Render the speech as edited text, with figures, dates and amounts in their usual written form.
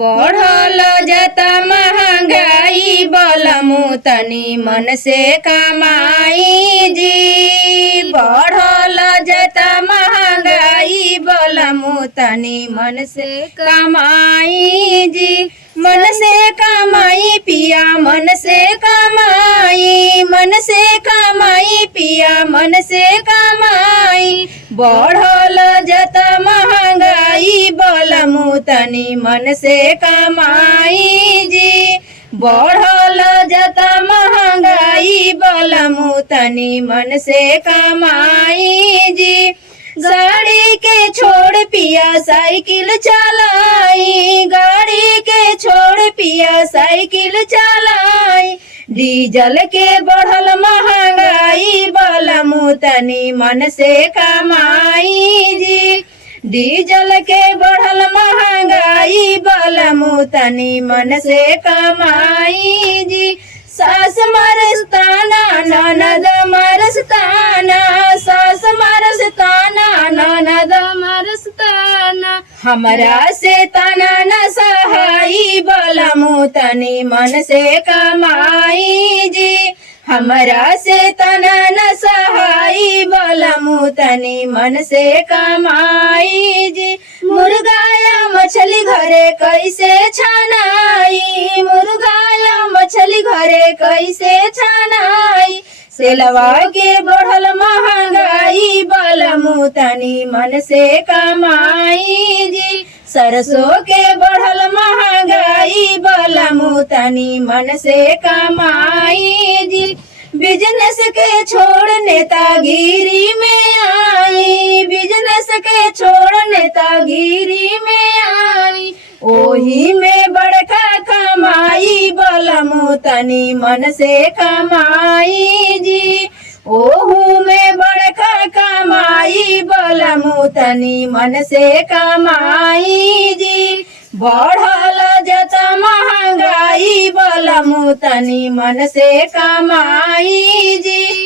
बढ़ल जाता महंगाई बलमु तनी मन से कमाई जी। बढ़ल जाता महंगाई बलमु तनी मन से कमाई जी। मन से कमाई पिया मन से कमाई, मन से कमाई पिया मन से कमाई। बढ़ल जाता महंगाई बलमु तनी मन से कमाई जी। बढ़ल जाता महंगाई बलमु तनी मन से कमाई जी। गाड़ी के छोड़ पिया साइकिल चलाई, गाड़ी के छोड़ पिया साइकिल चलाई। डीजल के बढ़ल महंगाई बलमु तनी मन से कमाई जी। डीजल के बढ़ल महंगाई बलमु तनी मन से कमाई जी। सास मरस्ताना ननद मरस्ताना, सास मरस्ताना ननद मरस्ताना। हमरा से तना न सहाई बलमु तनी मन से कमाई जी। हमरा से तना न सहाई बलमु तनी मन से कमाई जी। मुर्गा या मछली घरे कैसे छनाई, मुर्गा या मछली घरे कैसे छनाई। सेलवा के बढ़ल महंगाई बलमु तनी मन से कमाई जी। सरसों के बढ़ल महंगाई बलमु तनी मन से कमाई जी। बिजनेस के छोड़ नेतागिरी में आई, बिजनेस के छोड़ नेतागिरी में आई। ओही में बड़का कमाई बलमु तनी मन से कमाई जी। ओहू में बड़का कमाई बलमु तनी मन से कमाई जी। बढ़ल जाता महंगाई बलमु तनी मन से कमाई जी।